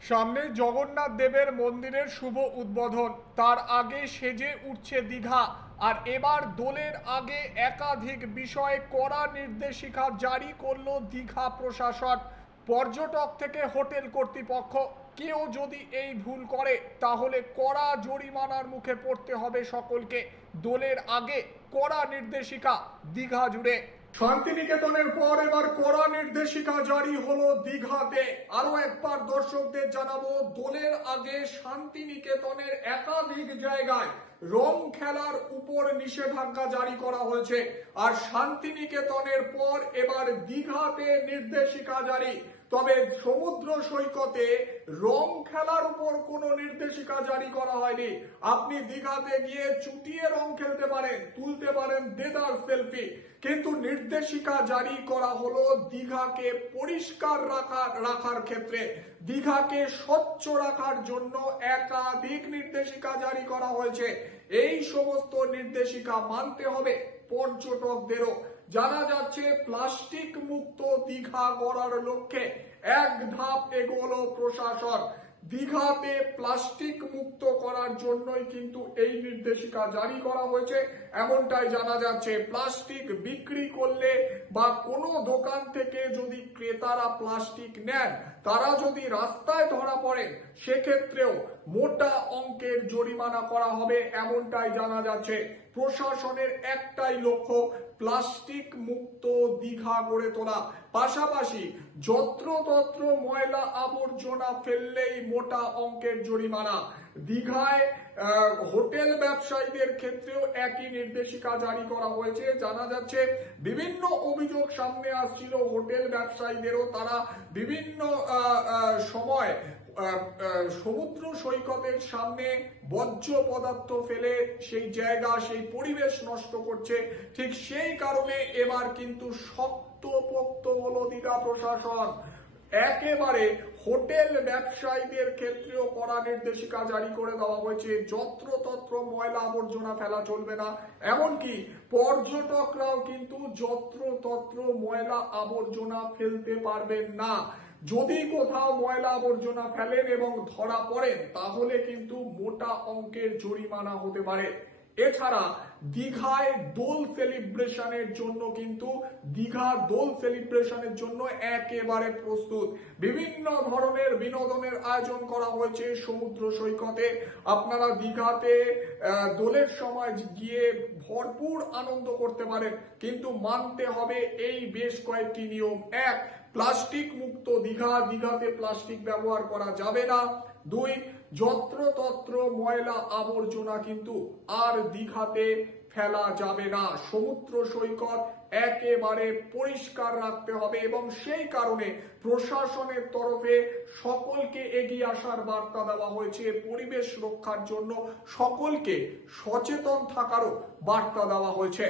সামনে জগন্নাথ দেবের মন্দিরের শুভ উদ্বোধন। তার আগে সেজে উঠছে দীঘা, আর এবার দোলের আগে একাধিক বিষয়ে কড়া নির্দেশিকা জারি করল দীঘা প্রশাসন। পর্যটক থেকে হোটেল কর্তৃপক্ষ, কেউ যদি এই ভুল করে, তাহলে কড়া জরিমানার মুখে পড়তে হবে সকলকে। দোলের আগে কড়া নির্দেশিকা দীঘা জুড়ে। শান্তিনিকেতনের পর এবার কড়া নির্দেশিকা জারি হলো দীঘাতে। আরও একবার দর্শকদের জানাব, দোলের আগে শান্তিনিকেতনের একাধিক জায়গায় রং খেলার উপর নিষেধাজ্ঞা জারি করা হয়েছে। আর শান্তিনিকেতনের পর এবার দীঘাতে নির্দেশিকা জারি। তবে সমুদ্র সৈকতে রং খেলার উপর কোনো নির্দেশিকা জারি করা হয়নি। আপনি দীঘাতে গিয়ে চুটিয়ে রং খেলতে পারেন, তুলতে পারেন, দেদার সেলফি। কিন্তু নির্দেশিকা জারি করা হলো দীঘাকে পরিষ্কার রাখার রাখার ক্ষেত্রে। দীঘাকে স্বচ্ছ রাখার জন্য একাধিক নির্দেশিকা জারি করা হয়েছে। এই সমস্ত নির্দেশিকা মানতে হবে পর্যটকদেরও। জানা যাচ্ছে প্লাস্টিক মুক্ত দীঘা গড়ার লক্ষ্যে এক ধাপ এগোলো প্রশাসন। দীঘাতে প্লাস্টিক মুক্ত করার জন্যই কিন্তু এই নির্দেশিকা জারি করা হয়েছে। এমনটাই জানা যাচ্ছে, প্লাস্টিক বিক্রি করলে বা কোনো দোকান থেকে যদি ক্রেতারা প্লাস্টিক নেন, তারা যদি রাস্তায় ধরা পড়েন, সেক্ষেত্রেও মোটা অঙ্কের জরিমানা করা হবে এমনটাই জানা যাচ্ছে। প্রশাসনের একটাই লক্ষ্য, প্লাস্টিক মুক্ত দীঘা গড়ে তোলা। পাশাপাশি যত্রতত্র ময়লা আবর্জনা ফেললেই মোটা অঙ্কের জরিমানা। দীঘায় হোটেল ব্যবসায়ীদের ক্ষেত্রেও একই নির্দেশিকা জারি করা হয়েছে। জানা যাচ্ছে, বিভিন্ন অভিযোগ সামনে আসছিল হোটেল ব্যবসায়ীদেরও। তারা বিভিন্ন সময় সমুদ্র সৈকতের সামনে বর্জ্য পদার্থ ফেলে সেই জায়গা, সেই পরিবেশ নষ্ট করছে। ঠিক সেই কারণে এবার কিন্তু শক্তপোক্ত হলো দীঘা প্রশাসন। একেবারে হোটেল ব্যবসায়ীদের ক্ষেত্রেও কড়া নির্দেশিকা জারি করে দেওয়া হয়েছে। যত্রতত্র ময়লা আবর্জনা ফেলা চলবে না। এমনকি পর্যটকরাও কিন্তু যত্রতত্র ময়লা আবর্জনা ফেলতে পারবেন না। যদি কোথাও ময়লা আবর্জনা ফেলেন এবং ধরা পড়েন, তাহলে কিন্তু মোটা অঙ্কের জরিমানা হতে পারে। এছাড়া দীঘায় দোল সেলিব্রেশনের জন্য কিন্তু দীঘা দোল সেলিব্রেশনের জন্য একেবারে প্রস্তুত। বিভিন্ন ধরনের বিনোদনের আয়োজন করা হয়েছে সমুদ্র সৈকতে। আপনারা দীঘাতে দোলের সময় গিয়ে ভরপুর আনন্দ করতে পারেন। কিন্তু মানতে হবে এই বেশ কয়েকটি নিয়ম। এক প্লাস্টিক মুক্ত দীঘা, দীঘাতে প্লাস্টিক ব্যবহার করা যাবে না। দুই, যত্রতত্র ময়লা আবর্জনা কিন্তু আর দীঘাতে ফেলা যাবে না। সমুদ্র সৈকত একেবারে পরিষ্কার রাখতে হবে এবং সেই কারণে প্রশাসনের তরফে সকলকে এগিয়ে আসার বার্তা দেওয়া হয়েছে পরিবেশ রক্ষার জন্য। সকলকে সচেতন থাকারও বার্তা দেওয়া হয়েছে।